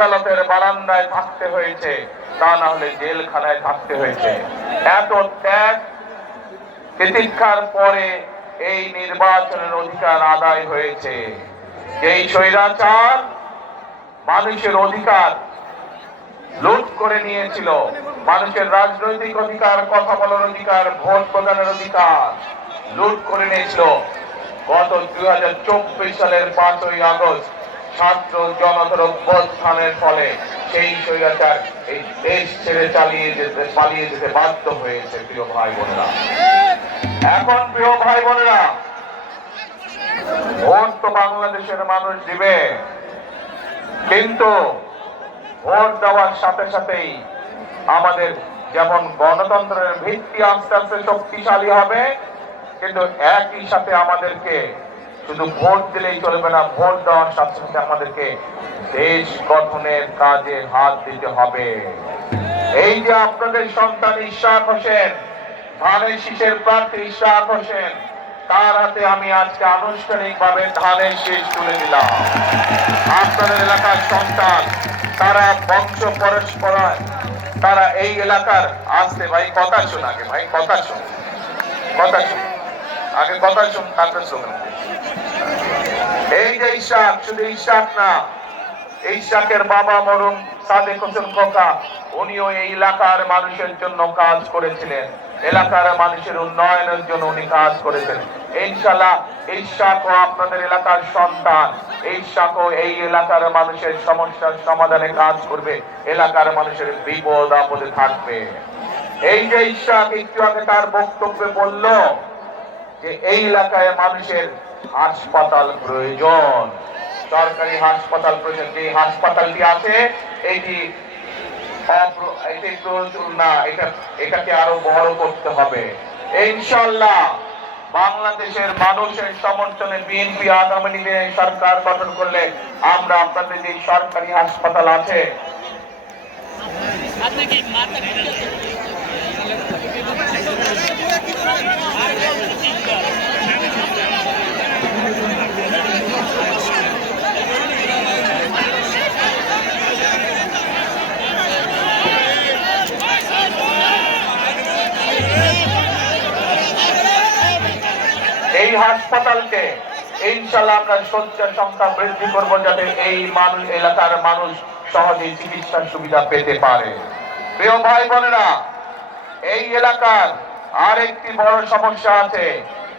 আদালতের বারান্দায় থাকতে হয়েছে, তা না হলে জেলখানায় থাকতে হয়েছে। এত ত্যাগ তিতিক্ষার পরে এই নির্বাচনের অধিকার আদায় হয়েছে। যেই স্বৈরাচার মানুষের অধিকার লুট করে নিয়েছিল, মানুষের রাজনৈতিক অধিকার, কথা বলার অধিকার, ভোট প্রদানের অধিকার লুট করে নিয়েছিল, গত 2024 সালের 5ই আগস্ট ছাত্র জনতার অভ্যুত্থানের ফলে সেই স্বৈরাচার এই দেশ ছেড়ে পালিয়ে যেতে বাধ্য হয়েছে। প্রিয় ভাই বোনেরা, এখন প্রিয় ভাই বোনেরা, ভোট তো বাংলাদেশের মানুষ দিবে, কিন্তু ভোট দেওয়ার সাথে সাথেই আমাদের যেমন গণতন্ত্রের ভিত্তি আস্তে আস্তে শক্তিশালী হবে, কিন্তু একই সাথে আমাদেরকে শুধু ভোট দিলেই চলবে না, ভোট দেওয়ার সাথে সাথে আমাদেরকে দেশ গঠনের কাজে হাত দিতে হবে। এই যে আপনাদের সন্তান ইশরাক হোসেন, ধানের শীষের প্রার্থী ইশরাক হোসেন, তার হাতে আমি আজকে আনুষ্ঠানিকভাবে ধানের শীষ তুলে দিলাম। আপনাদের এলাকার সন্তান, তারা বংশ পরস্পরায়, তারা এই এলাকার আসতে, ভাই কথা শুন, আগে ভাই কথা শুন, কথা শুন, আগে কথা শুন, তারপর শুনুন। এই যে ইশরাক, শুধু ইশরাক না, ইশরাকের বাবা মরহুম সাদেক হোসেন খোকা, উনিও এই এলাকার মানুষের জন্য কাজ করেছিলেন, এলাকার মানুষের উন্নয়নের জন্য উনি কাজ করেছেন। ইনশাআল্লাহ ইশরাকও আপনাদের এলাকার সন্তান, ইশরাকও এই এলাকার মানুষের সমস্যার সমাধানে কাজ করবে, এলাকার মানুষের বিপদ আপদে থাকবে। এই যে ইশরাক একটু আগে তার বক্তব্যে বলল যে এই এলাকায় মানুষের হাসপাতাল প্রয়োজন, সরকারি হাসপাতাল প্রয়োজন। যে হাসপাতালটি আছে এটি না, এটাকে আরো বড় করতে হবে। ইনশাআল্লাহ বাংলাদেশের মানুষের সমর্থনে বিএনপি আগামী দিনে সরকার গঠন করলে আমরা আপনাদের যে সরকারি হাসপাতাল আছে, এই হাসপাতালকে ইনশাআল্লাহ আমরা শয্যা সংখ্যা বৃদ্ধি করব, যাতে এই মানুষ, এলাকার মানুষ সহজে চিকিৎসার সুবিধা পেতে পারে। প্রিয় ভাই বোনেরা, এই এলাকার আরেকটি বড় সমস্যা আছে।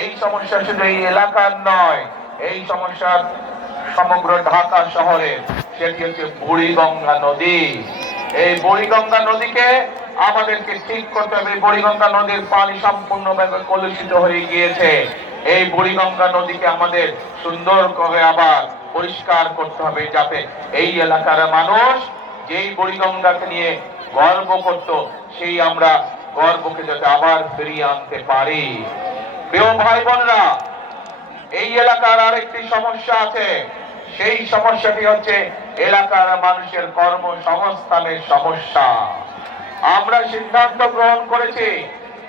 এই সমস্যা শুধু এই এলাকার নয়, এই সমস্যা সমগ্র ঢাকা শহরের। সেটি হচ্ছে বুড়িগঙ্গা নদী। এই বুড়িগঙ্গা নদীকে আমাদেরকে ঠিক করতে হবে। বুড়িগঙ্গা নদীর পানি সম্পূর্ণভাবে কলুষিত হয়ে গিয়েছে। এই বুড়িগঙ্গা নদীকে আমাদের সুন্দর করে আবার পরিষ্কার করতে হবে, যাতে এই এলাকার মানুষ যেই বুড়িগঙ্গাকে নিয়ে গর্ব করত, সেই আমরা গর্বকে যাতে আবার ফিরিয়ে আনতে পারি। প্রিয় ভাই বোনেরা, এই এলাকার আরেকটি সমস্যা আছে। সেই সমস্যাটি হচ্ছে এলাকার মানুষের কর্মসংস্থানের সমস্যা। আমরা সিদ্ধান্ত গ্রহণ করেছি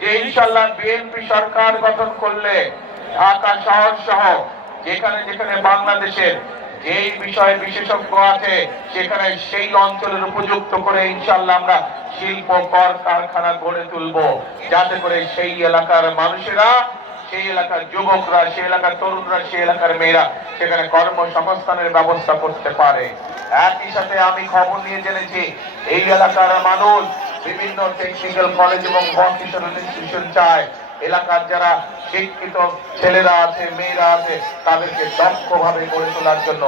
যে ইনশাআল্লাহ বিএনপি সরকার গঠন করলে ঢাকা শহর সহ যেখানে যেখানে বাংলাদেশের যেই বিষয়ে বিশেষজ্ঞ আছে, সেখানে সেই অঞ্চলের উপযুক্ত করে ইনশাআল্লাহ আমরা শিল্প কারখানা গড়ে তুলব, যাতে করে সেই এলাকার মানুষেরা, সেই এলাকার যুবকরা, সেই এলাকার তরুণরা, সেই এলাকার মেয়েরা সেখানে কর্মসংস্থানের ব্যবস্থা করতে পারে। একই সাথে আমি খবর নিয়ে জেনেছি এই এলাকার মানুষ বিভিন্ন টেকনিক্যাল কলেজ এবং ভকেশনাল ইনস্টিটিউশন চায়। এলাকার যারা শিক্ষিত ছেলেরা আছে, মেয়েরা আছে, তাদেরকে দক্ষভাবে গড়ে তোলার জন্য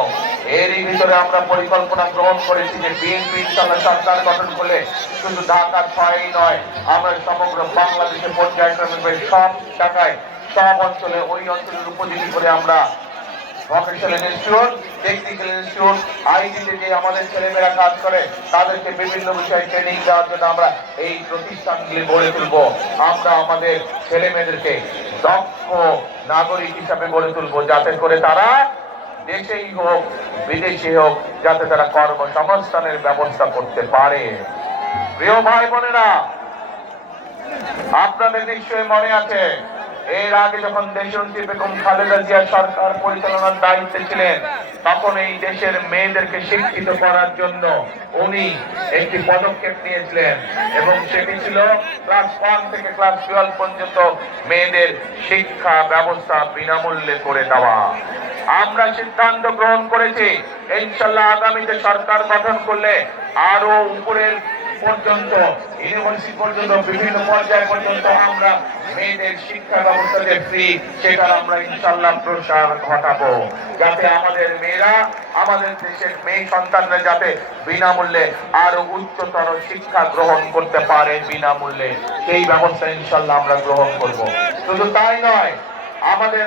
এরই ভিতরে আমরা পরিকল্পনা গ্রহণ করেছি যে বিএনপি ইনশাআল্লাহ সরকার গঠন করলে শুধু ঢাকা 6ই নয়, আমরা সমগ্র বাংলাদেশে পর্যায়ক্রমে সব জায়গায়, সব অঞ্চলে, ওই অঞ্চলের উপযোগী করে আমরা ভকেশনাল ইনস্টিটিউট, টেকনিক্যাল ইনস্টিটিউট, আইটিতে যে আমাদের ছেলেমেয়েরা কাজ করে তাদেরকে বিভিন্ন বিষয়ে ট্রেনিং দেওয়ার জন্য আমরা এই প্রতিষ্ঠানগুলি গড়ে তুলব। আমরা আমাদের ছেলেমেয়েদেরকে দক্ষ নাগরিক হিসাবে গড়ে তুলব, যাতে করে তারা দেশেই হোক বিদেশে হোক, যাতে তারা কর্মসংস্থানের ব্যবস্থা করতে পারে। প্রিয় ভাই বোনেরা, আপনাদের নিশ্চয়ই মনে আছে এর আগে যখন দেশনেত্রী বেগম খালেদা জিয়া সরকার পরিচালনার দায়িত্বে ছিলেন, তখন এই দেশের মেয়েদেরকে শিক্ষিত করার জন্য উনি একটি পদক্ষেপ নিয়েছিলেন এবং সেটি ছিল ক্লাস 1 থেকে ক্লাস 12 পর্যন্ত মেয়েদের শিক্ষা ব্যবস্থা বিনামূল্যে করে দেওয়া। আমরা সিদ্ধান্ত গ্রহণ করেছি ইনশাআল্লাহ আগামীতে সরকার গঠন করলে আরো উপরের পর্যন্ত ইউনিভার্সিটি পর্যন্ত বিভিন্ন পর্যায় পর্যন্ত আমরা মেয়েদের শিক্ষা ব্যবস্থা যে ফ্রি সেটার আমরা ইনশাআল্লাহ প্রসার ঘটাবো, যাতে আমাদের মেয়েরা আমাদের দেশের মেয়ে সন্তানরা যাতে বিনামূল্যে আরো উচ্চতর শিক্ষা গ্রহণ করতে পারে বিনামূল্যে, সেই ব্যবস্থা ইনশাআল্লাহ আমরা গ্রহণ করব। শুধু তাই নয়, আমাদের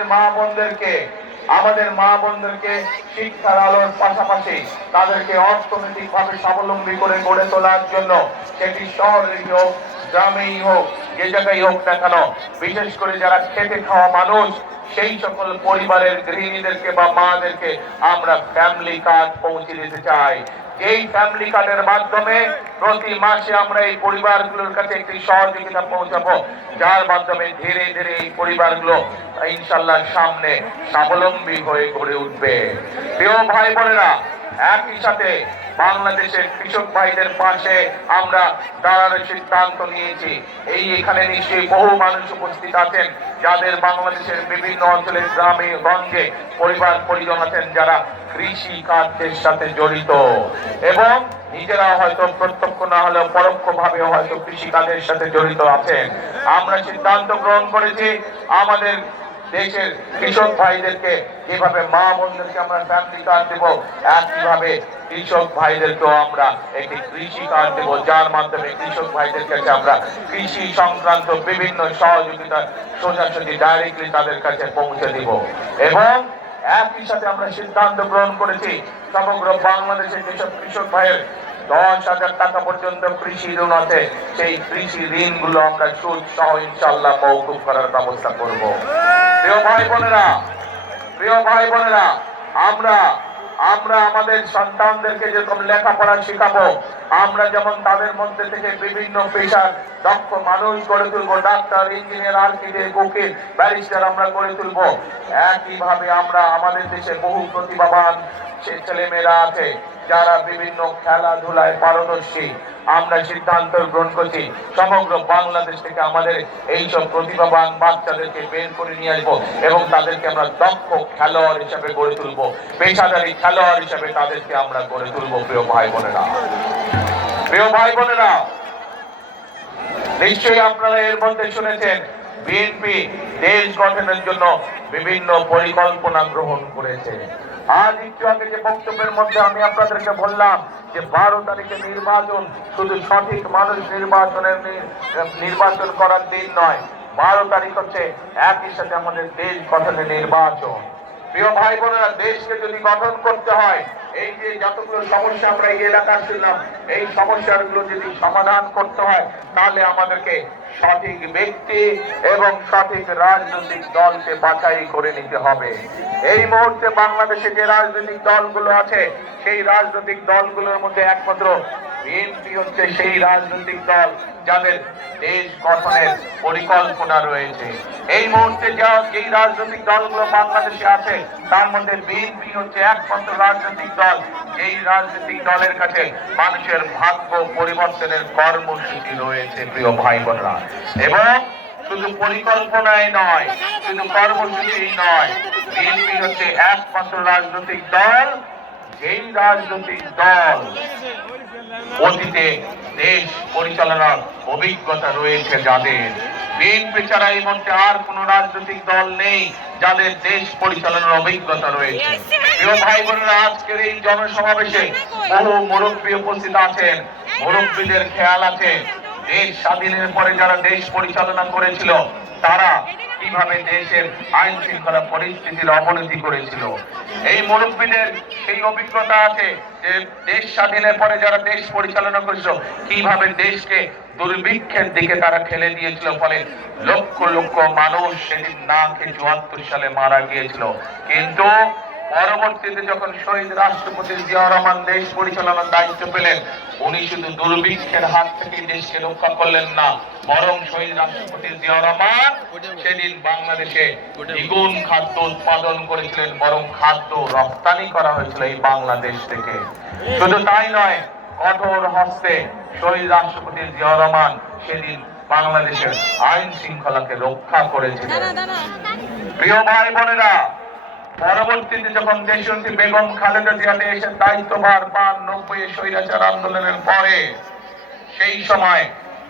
মা বোনদেরকে শিক্ষার আলোর পাশাপাশি তাদেরকে অর্থনৈতিকভাবে স্বাবলম্বী করে গড়ে তোলার জন্য সেটি শহরেই হোক গ্রামেই হোক যে জায়গায় হোক না কেন, বিশেষ করে যারা খেটে খাওয়া মানুষ সেই সকল পরিবারের গৃহিণীদেরকে বা মাদেরকে আমরা ফ্যামিলি কার্ড পৌঁছে দিতে চাই। এই ফ্যামিলি কার্ডের মাধ্যমে প্রতি মাসে আমরা এই পরিবারগুলোর কাছে একটি সহযোগিতা পৌঁছাবো, যার মাধ্যমে ধীরে ধীরে এই পরিবারগুলো ইনশাআল্লাহ সামনে স্বাবলম্বী হয়ে গড়ে উঠবে। প্রিয় ভাই বোনেরা, একই সাথে বাংলাদেশের কৃষক ভাইদের পাশে আমরা দাঁড়ানোর সিদ্ধান্ত নিয়েছি। এখানে নিশ্চয়ই বহু মানুষ উপস্থিত আছেন যাদের বাংলাদেশের বিভিন্ন অঞ্চলের গ্রামে গঞ্জে পরিবার পরিজন আছেন যারা কৃষি কাজের সাথে জড়িত এবং নিজেরা হয়তো প্রত্যক্ষ না হলেও পরোক্ষ ভাবে হয়তো কৃষি কাজের সাথে জড়িত আছেন। আমরা সিদ্ধান্ত গ্রহণ করেছি আমাদের দেশের কৃষক ভাইদেরকে যেভাবে মা বোনদেরকে আমরা ফ্যামিলি কার্ড দেব, একইভাবে কৃষক ভাইদেরকেও আমরা একটি কৃষি কার্ড দেব, যার মাধ্যমে কৃষক ভাইদের কাছে আমরা কৃষি সংক্রান্ত বিভিন্ন সহযোগিতা সোজাসুজি ডাইরেক্টলি তাদের কাছে পৌঁছে দিব। এবং একই সাথে আমরা সিদ্ধান্ত গ্রহণ করেছি সমগ্র বাংলাদেশের যেসব কৃষক ভাইয়ের 10,000 টাকা পর্যন্ত কৃষি ঋণ আছে সেই কৃষি ঋণগুলো আমরা সুদ সহ ইনশাআল্লাহ মওকুফ করার ব্যবস্থা করব। প্রিয় ভাই বোনেরা, আমরা আমাদের সন্তানদেরকে যেরকম লেখাপড়া শেখাবো, আমরা যেমন তাদের মধ্যে থেকে বিভিন্ন পেশার দক্ষ মানুষ গড়ে তুলবো, ডাক্তার, ইঞ্জিনিয়ার, আর্কিটেক্ট, উকিল, ব্যারিস্টার আমরা গড়ে তুলবো, একইভাবে আমরা আমাদের দেশে বহু প্রতিভাবান ছেলেমেয়েরা আছে যারা বিভিন্ন খেলাধুলায় পারদর্শী। আমরা সিদ্ধান্ত গ্রহণ করছি সমগ্র বাংলাদেশ থেকে আমাদের এইসব প্রতিভাবান বাচ্চাদেরকে বের করে নিয়ে আসবো এবং তাদেরকে আমরা দক্ষ খেলোয়াড় হিসেবে গড়ে তুলবো, পেশাদারী খেলোয়াড় হিসেবে তাদেরকে আমরা গড়ে তুলবো। প্রিয় ভাই বোনেরা, নিশ্চয়ই আপনারা এর মধ্যে শুনেছেন বিএনপি দেশ গঠনের জন্য বিভিন্ন পরিকল্পনা গ্রহণ করেছে। আজ একটু আগে যে বক্তব্যের মধ্যে আমি আপনাদেরকে বললাম যে 12 তারিখে নির্বাচন শুধু সঠিক মানুষ নির্বাচন করার দিন নয়, 12 তারিখ হচ্ছে একই সাথে আমাদের দেশ গঠনের নির্বাচন। প্রিয় ভাই বোনেরা, দেশকে যদি গঠন করতে হয়, এই যে যতগুলো সমস্যা আমরা এই এলাকায় ছিলাম, এই সমস্যাগুলো যদি সমাধান করতে হয় তাহলে আমাদেরকে সঠিক ব্যক্তি এবং সঠিক রাজনৈতিক দলকে বাছাই করে নিতে হবে। এই মুহূর্তে বাংলাদেশে যে রাজনৈতিক দলগুলো আছে সেই রাজনৈতিক দলগুলোর মধ্যে একমাত্র বিএনপি হচ্ছে সেই রাজনৈতিক দল যাদের দেশ গঠনের পরিকল্পনা রয়েছে। এই মুহূর্তে যেই রাজনৈতিক দলগুলো বাংলাদেশে আছে তার মধ্যে বিএনপি হচ্ছে একমাত্র রাজনৈতিক দল এই রাজনৈতিক দলের কাছে মানুষের ভাগ্য পরিবর্তনের কর্মসূচি রয়েছে। প্রিয় ভাই বোনেরা, এবং শুধু পরিকল্পনায় নয়, শুধু কর্মসূচি নয়, বিএনপি হচ্ছে একমাত্র রাজনৈতিক দল যেই রাজনৈতিক দল অতীতে দেশ পরিচালনার অভিজ্ঞতা রয়েছে যাদের। বিএনপি ছাড়া এই মধ্যে আর কোন রাজনৈতিক দল নেই যাদের দেশ পরিচালনার অভিজ্ঞতা রয়েছে। প্রিয় ভাই বোনেরা, আজকের এই জনসমাবেশে বহু মুরব্বী উপস্থিত আছেন। মুরব্বীদের খেয়াল আছে দেশ স্বাধীনের পরে যারা দেশ পরিচালনা করেছিল তারা কিভাবে দেশের আইন শৃঙ্খলা পরিস্থিতির অবনতি করেছিল। এই মুরব্বীদের সেই অভিজ্ঞতা আছে যে দেশ স্বাধীনের পরে যারা দেশ পরিচালনা করেছিল কিভাবে দেশকে দুর্ভিক্ষের দিকে তারা ঠেলে দিয়েছিল, ফলে লক্ষ লক্ষ মানুষ সেদিন না খেয়ে 74 সালে মারা গিয়েছিল। কিন্তু পরবর্তীতে যখন শহীদ রাষ্ট্রপতি জিয়াউর রহমান দেশ পরিচালনার দায়িত্ব পেলেন, উনি শুধু দুর্ভিক্ষের হাত থেকে দেশকে রক্ষা করলেন না, বরং শহীদ রাষ্ট্রপতি জিয়াউর রহমান সেদিন বাংলাদেশে দ্বিগুণ খাদ্য উৎপাদন করেছিলেন, বরং খাদ্য রপ্তানি করা হয়েছিল এই বাংলাদেশ থেকে। শুধু তাই নয়, কঠোর হস্তে শহীদ রাষ্ট্রপতি জিয়াউর রহমান সেদিন বাংলাদেশের আইন শৃঙ্খলাকে রক্ষা করেছিলেন। প্রিয় ভাই বোনেরা, পরবর্তীতে যখন দেশনেত্রী বেগম খালেদা জিয়া দেশের দায়িত্বভার পান 90 স্বৈরাচার আন্দোলনের পরে, সেই সময়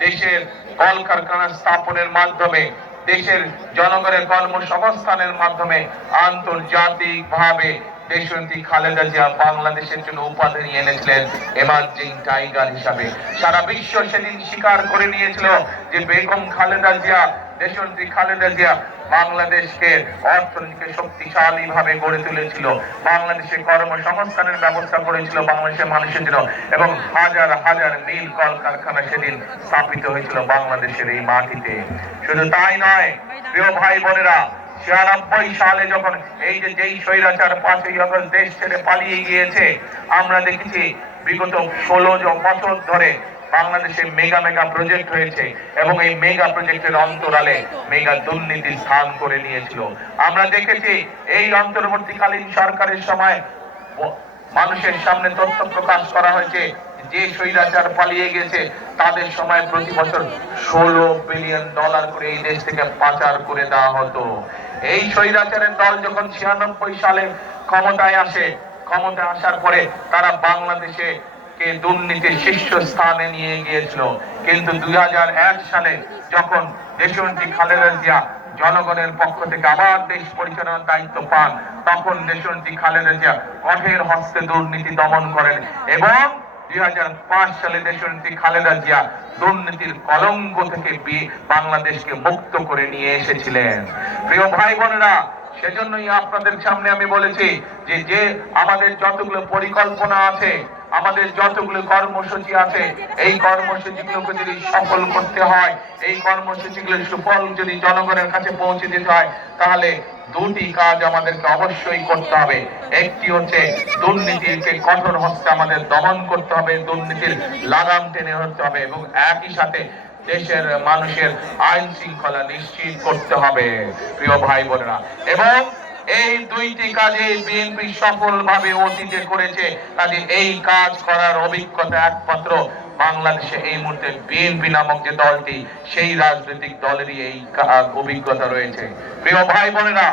দেশের কলকারখানা স্থাপনের মাধ্যমে, দেশের জনগণের কর্মসংস্থানের মাধ্যমে আন্তর্জাতিকভাবে দেশনেত্রী খালেদা জিয়া বাংলাদেশের জন্য উপাধি নিয়ে এনেছিলেন এমার্জিং টাইগার হিসাবে। সারা বিশ্ব সেদিন স্বীকার করে নিয়েছিল যে বেগম খালেদা জিয়া, দেশনেত্রী খালেদা জিয়া বাংলাদেশকে অর্থনীতিকে শক্তিশালী ভাবে গড়ে তুলেছিল, বাংলাদেশে কর্মসংস্থানের ব্যবস্থা করেছিল বাংলাদেশের মানুষের জন্য, এবং হাজার হাজার মিল কলকারখানা সেদিন স্থাপিত হয়েছিল বাংলাদেশের এই মাটিতে। শুধু তাই নয়, প্রিয় ভাই বোনেরা, 96 সালে যখন এই যেই স্বৈরাচার 5ই আগস্ট দেশ ছেড়ে পালিয়ে গিয়েছে, আমরা দেখেছি বিগত 16 বছর ধরে বাংলাদেশে মেগা মেগা প্রজেক্ট হয়েছে, এবং এই মেগা প্রজেক্টের অন্তরালে মেগা দুর্নীতি স্থান করে নিয়েছিল। আমরা দেখেছি এই অন্তর্বর্তীকালীন সরকারের সময় মানুষের সামনে তথ্য প্রকাশ করা হয়েছে, যে স্বৈরাচার পালিয়ে গেছে তাদের সময় প্রতি বছর $16 বিলিয়ন করে এই দেশ থেকে পাচার করে দেওয়া হতো। এই স্বৈরাচারের দল যখন 96 সালে ক্ষমতায় আসে, ক্ষমতায় আসার পরে তারা বাংলাদেশে কে দুর্নীতির শীর্ষ স্থানে নিয়ে গিয়েছিল। কিন্তু 2001 সালে যখন দেশনেত্রী খালেদা জিয়া জনগণের পক্ষ থেকে আবার দেশ পরিচালনার দায়িত্ব পান, তখন দেশনেত্রী খালেদা জিয়া কঠোর হস্তে দুর্নীতি দমন করেন, এবং 2005 সালে দেশনেত্রী খালেদা জিয়া দুর্নীতির কলঙ্ক থেকে বাংলাদেশকে মুক্ত করে নিয়ে এসেছিলেন। প্রিয় ভাই বোনেরা, সেজন্যই আপনাদের সামনে আমি বলেছি যে আমাদের যতগুলো পরিকল্পনা আছে, আমাদের যতগুলো কর্মসূচি আছে, এই কর্মসূচিগুলোকে যদি সফল করতে হয়, এই কর্মসূচিগুলোর সুফল যদি জনগণের কাছে পৌঁছে দিতে হয়, তাহলে দুটি কাজ আমাদেরকে অবশ্যই করতে হবে। একটি হচ্ছে দুর্নীতিকে কঠোর হস্তে আমাদের দমন করতে হবে, দুর্নীতির লাগাম টেনে ধরতে হবে, এবং একই সাথে দেশের মানুষের আইন শৃঙ্খলা নিশ্চিত করতে হবে। প্রিয় ভাই বোনেরা, এবং এই দুইটি কাজে বিএনপি সফলভাবে অতীতে করেছে। কাজে এই কাজ করার অভিজ্ঞতা একমাত্র বাংলাদেশে এই মুহূর্তে বিএনপি নামক যে দলটি, সেই রাজনৈতিক দলেরই এই অভিজ্ঞতা রয়েছে। প্রিয় ভাই বোনেরা,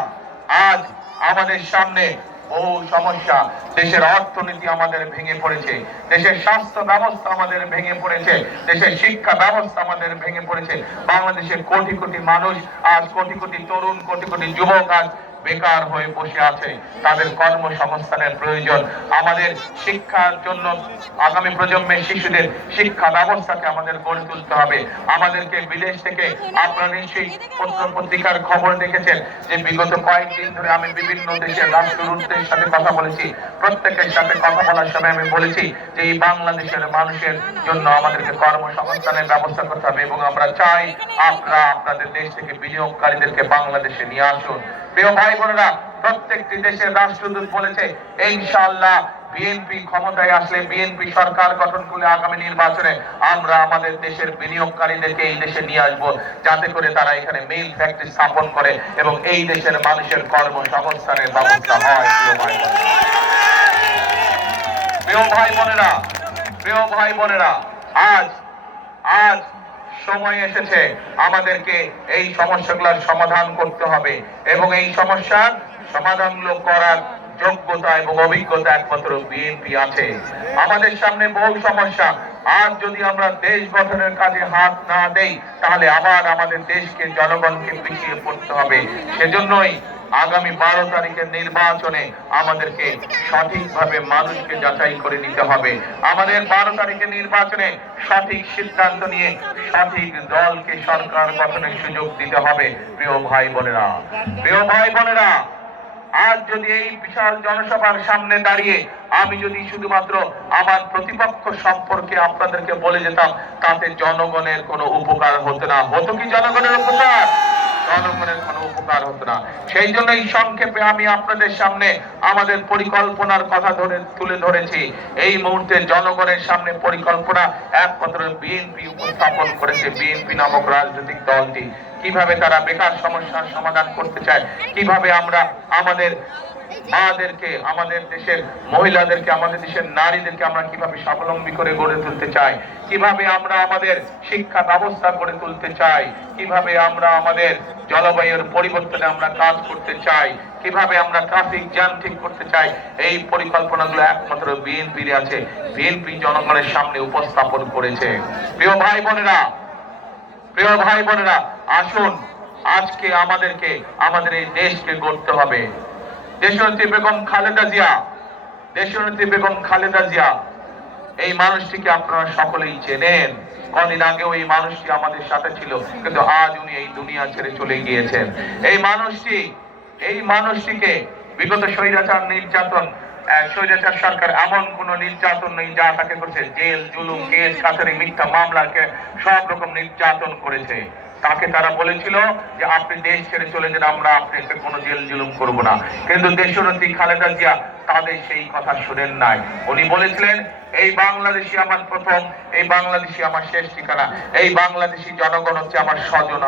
আজ আমাদের সামনে বহু সমস্যা, দেশের অর্থনীতি আমাদের ভেঙে পড়েছে, দেশের স্বাস্থ্য ব্যবস্থা আমাদের ভেঙে পড়েছে, দেশের শিক্ষা ব্যবস্থা আমাদের ভেঙে পড়েছে। বাংলাদেশের কোটি কোটি মানুষ আজ, কোটি কোটি তরুণ, কোটি কোটি যুবক আজ বেকার হয়ে বসে আছে, তাদের কর্মসংস্থানের প্রয়োজন। আমাদের শিক্ষার জন্য আগামী প্রজন্মের শিশুদের শিক্ষা ব্যবস্থাকে আমাদের গড়ে তুলতে হবে। আমাদেরকে বিদেশ থেকে, আপনারা নিশ্চয়ই পত্র পত্রিকার খবর দেখেছেন যে বিগত কয়েকদিন ধরে আমি বিভিন্ন দেশের রাষ্ট্রদূতদের সাথে কথা বলেছি। প্রত্যেকের সাথে কথা বলার সময় আমি বলেছি যে এই বাংলাদেশের মানুষের জন্য আমাদেরকে কর্মসংস্থানের ব্যবস্থা করতে হবে, এবং আমরা চাই আপনারা আপনাদের দেশ থেকে বিনিয়োগকারীদেরকে বাংলাদেশে নিয়ে আসুন। প্রিয় ভাই বোনেরা, প্রত্যেকটি দেশের রাষ্ট্রদূত বলেছে ইনশাআল্লাহ বিএনপি ক্ষমতায় আসলে, বিএনপি সরকার গঠন করলে আগামী নির্বাচনে আমরা আমাদের দেশের বিনিয়োগকারীদেরকে এই দেশে নিয়ে আসবো, যাতে করে তারা এখানে মিল ফ্যাক্টরি স্থাপন করে এবং এই দেশের মানুষের কর্মসংস্থানের ব্যবস্থা হয়। প্রিয় ভাই বোনেরা, প্রিয় ভাই বোনেরা, আজ আজ সময় এসেছে আমাদেরকে এই সমস্যাগুলোর সমাধান করতে হবে, এবং এই সমস্যার সমাধানগুলো করার যোগ্যতা এবং অভিজ্ঞতা একমাত্র বিএনপি আছে। আমাদের সামনে বহু সমস্যা, আর যদি আমরা দেশ গঠনের কাজে হাত না দেই, তাহলে আবার আমাদের দেশকে, জনগণকে পিছিয়ে পড়তে হবে। সেজন্যই আগামী 12 তারিখের নির্বাচনে আমাদেরকে সঠিকভাবে মানুষকে যাচাই করে নিতে হবে। আমাদের 12 তারিখের নির্বাচনে সঠিক সিদ্ধান্ত নিয়ে সঠিক দলকে সরকার গঠনের সুযোগ দিতে হবে। প্রিয় ভাই বোনেরা, প্রিয় ভাই বোনেরা, আজ যদি এই বিশাল জনসভার সামনে দাঁড়িয়ে আমি যদি শুধুমাত্র আমার প্রতিপক্ষ সম্পর্কে আপনাদেরকে বলে যেতাম, তাতে জনগণের কোনো উপকার হতো না। হতো কি জনগণের উপকার? জনগণের কোনো উপকার হতো না। সেই জন্যই সংক্ষেপে আমি আপনাদের সামনে আমাদের পরিকল্পনার কথা তুলে ধরেছি। এই মুহূর্তে জনগণের সামনে পরিকল্পনা একমাত্র বিএনপি উপস্থাপন করেছে। বিএনপি নামক রাজনৈতিক দলটি কিভাবে তারা বেকার সমস্যার সমাধান করতে চায়, কিভাবে আমরা আমাদের মাদেরকে, আমাদের দেশের মহিলাদেরকে, আমাদের দেশের নারীদেরকে আমরা কিভাবে স্বাবলম্বী করে গড়ে তুলতে চাই, কিভাবে আমরা আমাদের শিক্ষা ব্যবস্থা গড়ে তুলতে চাই, কিভাবে আমরা আমাদের জলবায়ুর পরিবর্তনে আমরা কাজ করতে চাই, কিভাবে আমরা ট্রাফিক জ্যাম ঠিক করতে চাই, এই পরিকল্পনাগুলো একমাত্র বিএনপির আছে। বিএনপি জনগণের সামনে উপস্থাপন করেছে। প্রিয় ভাই বোনেরা, প্রিয় ভাই বোনেরা, আসুন আজকে আমাদেরকে আমাদের এই দেশকে গড়তে হবে। দেশনেত্রী বেগম খালেদা জিয়া, দেশনেত্রী বেগম খালেদা জিয়া, এই মানুষটিকে আপনারা সকলেই চেনেন। কদিন আগেও এই মানুষটি আমাদের সাথে ছিল, কিন্তু আজ উনি এই দুনিয়া ছেড়ে চলে গিয়েছেন। এই মানুষটিকে বিগত স্বৈরাচার নির্যাতন, স্বৈরাচার সরকার এমন কোন নির্যাতন নেই যা তাকে করেছে। জেল, জুলুম, কেস কাছারি, মিথ্যা মামলাকে সব রকম নির্যাতন করেছে। তাকে তারা বলেছিল যে আপনি দেশ ছেড়ে চলে যান, আমরা আপনাকে কোনো জেল জুলুম করব না। কিন্তু দেশনেত্রী খালেদা জিয়া তাদের সেই কথা শুনেন নাই। উনি বলেছিলেন, এই বাংলাদেশই আমার প্রথম, এই বাংলাদেশই আমার শেষ ঠিকানা, এই বাংলাদেশি জনগণ হচ্ছে আমার স্বজন।